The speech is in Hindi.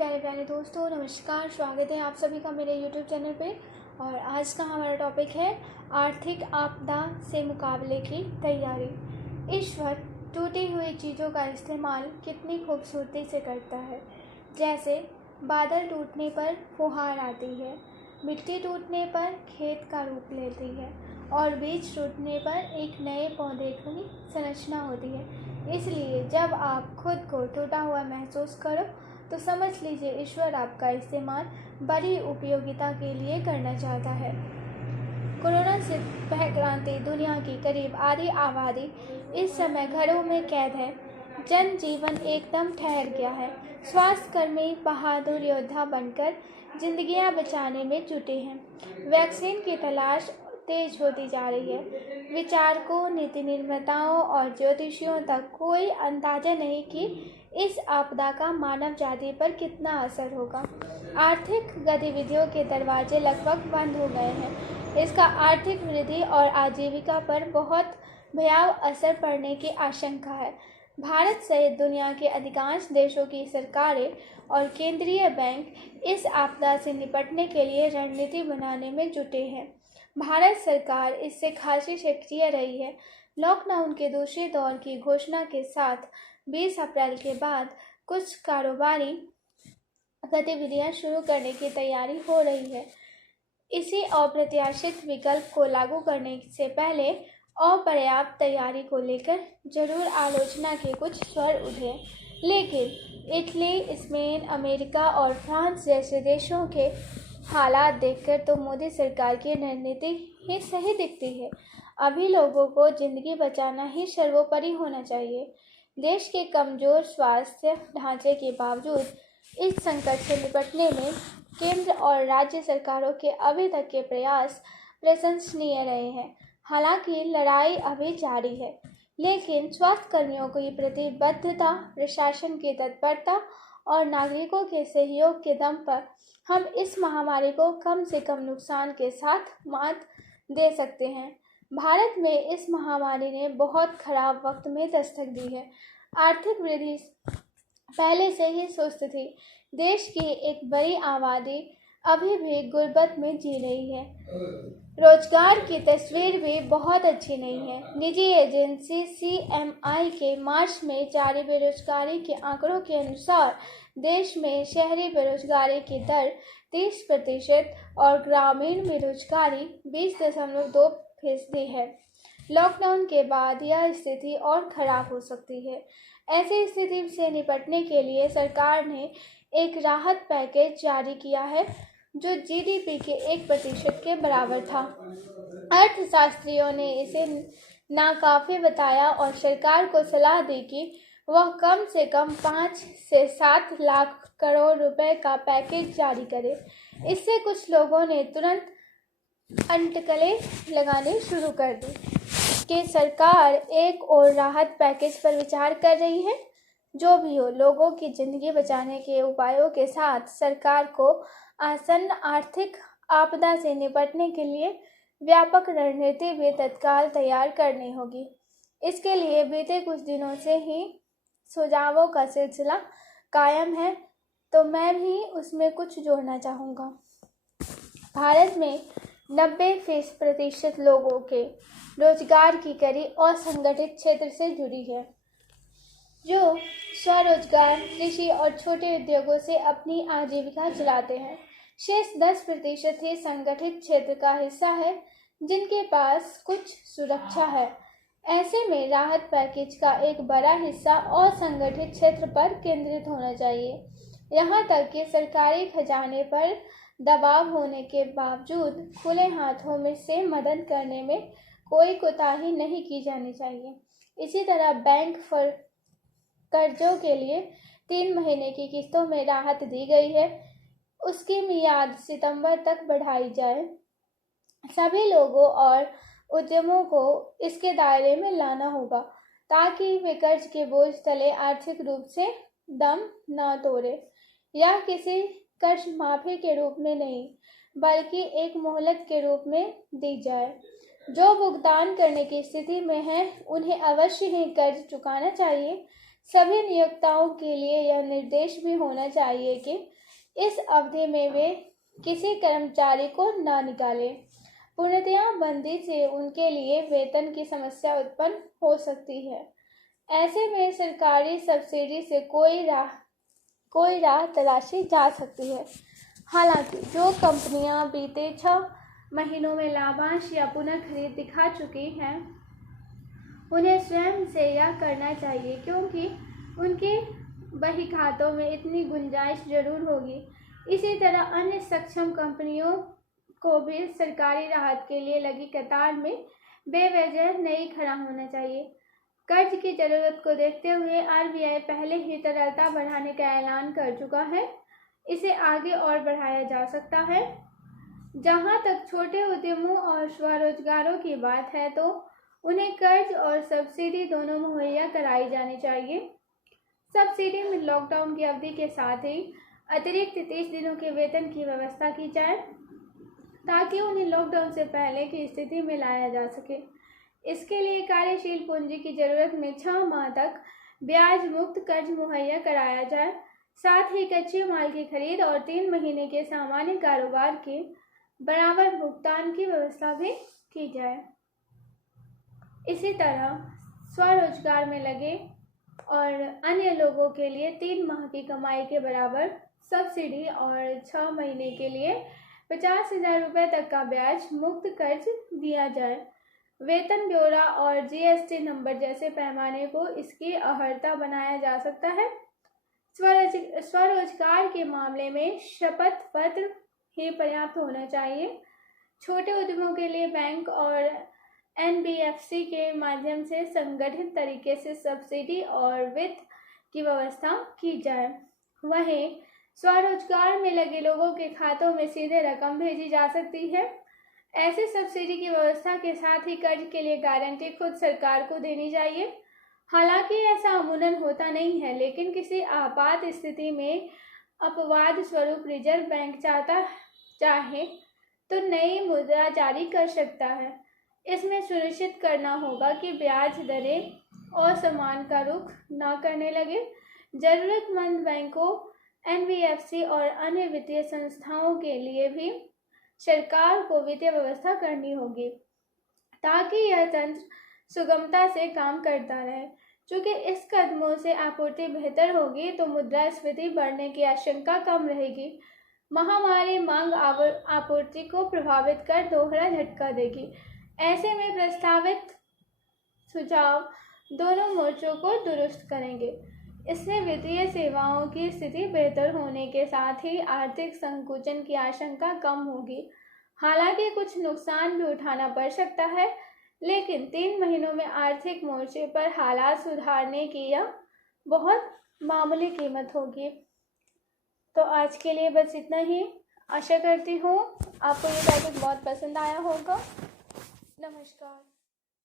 प्यारे प्यारे दोस्तों, नमस्कार। स्वागत है आप सभी का मेरे YouTube चैनल पे। और आज का हमारा टॉपिक है आर्थिक आपदा से मुकाबले की तैयारी। ईश्वर टूटी हुई चीज़ों का इस्तेमाल कितनी खूबसूरती से करता है। जैसे बादल टूटने पर फुहार आती है, मिट्टी टूटने पर खेत का रूप लेती है और बीज टूटने पर एक नए पौधे की संरचना होती है। इसलिए जब आप खुद को टूटा हुआ महसूस करो तो समझ लीजिए ईश्वर आपका इस्तेमाल बड़ी उपयोगिता के लिए करना चाहता है। कोरोना से क्रांति दुनिया की करीब आधी आबादी इस समय घरों में कैद है। जनजीवन एकदम ठहर गया है। स्वास्थ्यकर्मी बहादुर योद्धा बनकर जिंदगियां बचाने में जुटे हैं। वैक्सीन की तलाश तेज होती जा रही है। विचारकों, नीति निर्माताओं और ज्योतिषियों तक कोई अंदाजा नहीं कि इस आपदा का मानव जाति पर कितना असर होगा। आर्थिक गतिविधियों के दरवाजे लगभग बंद हो गए हैं। इसका आर्थिक वृद्धि और आजीविका पर बहुत भयावह असर पड़ने की आशंका है। भारत सहित दुनिया के अधिकांश देशों की सरकारें और केंद्रीय बैंक इस आपदा से निपटने के लिए रणनीति बनाने में जुटे हैं। भारत सरकार इससे खासी सक्रिय रही है। लॉकडाउन के दूसरे दौर की घोषणा के साथ 20 अप्रैल के बाद कुछ कारोबारी गतिविधियां शुरू करने की तैयारी हो रही है। इसी अप्रत्याशित विकल्प को लागू करने से पहले अपर्याप्त तैयारी को लेकर जरूर आलोचना के कुछ स्वर उठे, लेकिन इटली, स्पेन, अमेरिका और फ्रांस जैसे देशों के हालात देखकर तो मोदी सरकार की रणनीति ही सही दिखती है। अभी लोगों को जिंदगी बचाना ही सर्वोपरि होना चाहिए। देश के कमजोर स्वास्थ्य ढांचे के बावजूद इस संकट से निपटने में केंद्र और राज्य सरकारों के अभी तक के प्रयास प्रशंसनीय रहे हैं। हालांकि लड़ाई अभी जारी है, लेकिन स्वास्थ्य कर्मियों की प्रतिबद्धता, प्रशासन की तत्परता और नागरिकों के सहयोग के दम पर हम इस महामारी को कम से कम नुकसान के साथ मात दे सकते हैं। भारत में इस महामारी ने बहुत खराब वक्त में दस्तक दी है। आर्थिक वृद्धि पहले से ही सुस्त थी। देश की एक बड़ी आबादी अभी भी गुर्बत में जी रही है। रोजगार की तस्वीर भी बहुत अच्छी नहीं है। निजी एजेंसी CMI के मार्च में जारी बेरोजगारी के आंकड़ों के अनुसार देश में शहरी बेरोजगारी की दर 30% और ग्रामीण बेरोजगारी 20.2% है। लॉकडाउन के बाद यह स्थिति और खराब हो सकती है। ऐसी स्थिति से निपटने के लिए सरकार ने एक राहत पैकेज जारी किया है जो GDP के 1% के बराबर था। अर्थशास्त्रियों ने इसे नाकाफी बताया और सरकार को सलाह दी कि वह कम से कम 5 से 7 लाख करोड़ रुपए का पैकेज जारी करे। इससे कुछ लोगों ने तुरंत अटकलें लगाने शुरू कर दी कि सरकार एक और राहत पैकेज पर विचार कर रही है। जो भी हो, लोगों की जिंदगी बचाने के उपायों के साथ सरकार को आसन्न आर्थिक आपदा से निपटने के लिए व्यापक रणनीति भी तत्काल तैयार करनी होगी। इसके लिए बीते कुछ दिनों से ही सुझावों का सिलसिला कायम है, तो मैं भी उसमें कुछ जोड़ना चाहूँगा। भारत में 90% लोगों के रोजगार की कड़ी असंगठित क्षेत्र से जुड़ी है, जो स्वरोजगार, कृषि और छोटे उद्योगों से अपनी आजीविका चलाते हैं। शेष 10% ही संगठित क्षेत्र का हिस्सा है, जिनके पास कुछ सुरक्षा है। ऐसे में राहत पैकेज का एक बड़ा हिस्सा असंगठित क्षेत्र पर केंद्रित होना चाहिए। यहाँ तक कि सरकारी खजाने पर दबाव होने के बावजूद खुले हाथों में से मदद करने में कोई कोताही नहीं की जानी चाहिए। इसी तरह बैंक कर्जों के लिए 3 महीने की किस्तों में राहत दी गई है। उसकी मियाद सितंबर तक बढ़ाई जाए। सभी लोगों और उद्यमों को इसके दायरे में लाना होगा ताकि वे कर्ज के बोझ तले आर्थिक रूप से दम न तोड़े। यह किसी कर्ज माफी के रूप में नहीं, बल्कि एक मोहलत के रूप में दी जाए। जो भुगतान करने की स्थिति में है, उन्हें अवश्य ही कर्ज चुकाना चाहिए। सभी नियोक्ताओं के लिए यह निर्देश भी होना चाहिए कि इस अवधि में वे किसी कर्मचारी को न निकालें। पूर्णतया बंदी से उनके लिए वेतन की समस्या उत्पन्न हो सकती है। ऐसे में सरकारी सब्सिडी से कोई राह तलाशी जा सकती है। हालांकि जो कंपनियां बीते 6 महीनों में लाभांश या पुनः खरीद दिखा चुकी हैं, उन्हें स्वयं से यह करना चाहिए, क्योंकि उनके बही खातों में इतनी गुंजाइश जरूर होगी। इसी तरह अन्य सक्षम कंपनियों को भी सरकारी राहत के लिए लगी कतार में बेवजह नहीं खड़ा होना चाहिए। कर्ज की जरूरत को देखते हुए आरबीआई पहले ही तरलता बढ़ाने का ऐलान कर चुका है। इसे आगे और बढ़ाया जा सकता है। जहां तक छोटे उद्यमों और स्वरोजगारों की बात है, तो उन्हें कर्ज और सब्सिडी दोनों मुहैया कराई जानी चाहिए। सब्सिडी में लॉकडाउन की अवधि के साथ ही अतिरिक्त 30 दिनों के वेतन की व्यवस्था की जाए, ताकि उन्हें लॉकडाउन से पहले की स्थिति में लाया जा सके। इसके लिए कार्यशील पूंजी की जरूरत में 6 माह तक ब्याज मुक्त कर्ज मुहैया कराया जाए। साथ ही कच्चे माल की खरीद और 3 महीने के सामान्य कारोबार के बराबर भुगतान की व्यवस्था भी की जाए। इसी तरह स्वरोजगार में लगे और अन्य लोगों के लिए 3 माह की कमाई के बराबर सब्सिडी और 6 महीने के लिए 50,000 रुपये तक का ब्याज मुक्त कर्ज दिया जाए। वेतन ब्यौरा और जीएसटी नंबर जैसे पैमाने को इसकी अर्हता बनाया जा सकता है। स्वरोजगार के मामले में शपथ पत्र ही पर्याप्त होना चाहिए। छोटे उद्यमों के लिए बैंक और एनबीएफसी के माध्यम से संगठित तरीके से सब्सिडी और वित्त की व्यवस्था की जाए। वहीं स्वरोजगार में लगे लोगों के खातों में सीधे रकम भेजी जा सकती है। ऐसे सब्सिडी की व्यवस्था के साथ ही कर्ज के लिए गारंटी खुद सरकार को देनी चाहिए। हालांकि ऐसा अमूमन होता नहीं है, लेकिन किसी आपात स्थिति में अपवाद स्वरूप रिजर्व बैंक चाहे तो नई मुद्रा जारी कर सकता है। इसमें सुनिश्चित करना होगा कि ब्याज दरें असमान का रुख न करने लगे। जरूरतमंद बैंकों, एनबीएफसी और अन्य वित्तीय संस्थाओं के लिए भी सरकार को वित्तीय व्यवस्था करनी होगी, ताकि यह तंत्र सुगमता से काम करता रहे। चूँकि इस कदमों से आपूर्ति बेहतर होगी, तो मुद्रास्फीति बढ़ने की आशंका कम रहेगी। महामारी मांग आपूर्ति को प्रभावित कर दोहरा झटका देगी। ऐसे में प्रस्तावित सुझाव दोनों मोर्चों को दुरुस्त करेंगे। इससे वित्तीय सेवाओं की स्थिति बेहतर होने के साथ ही आर्थिक संकुचन की आशंका कम होगी। हालांकि कुछ नुकसान भी उठाना पड़ सकता है, लेकिन 3 महीनों में आर्थिक मोर्चे पर हालात सुधारने की यह बहुत मामूली कीमत होगी। तो आज के लिए बस इतना ही। आशा करती हूँ आपको ये टॉपिक बहुत पसंद आया होगा। नमस्कार।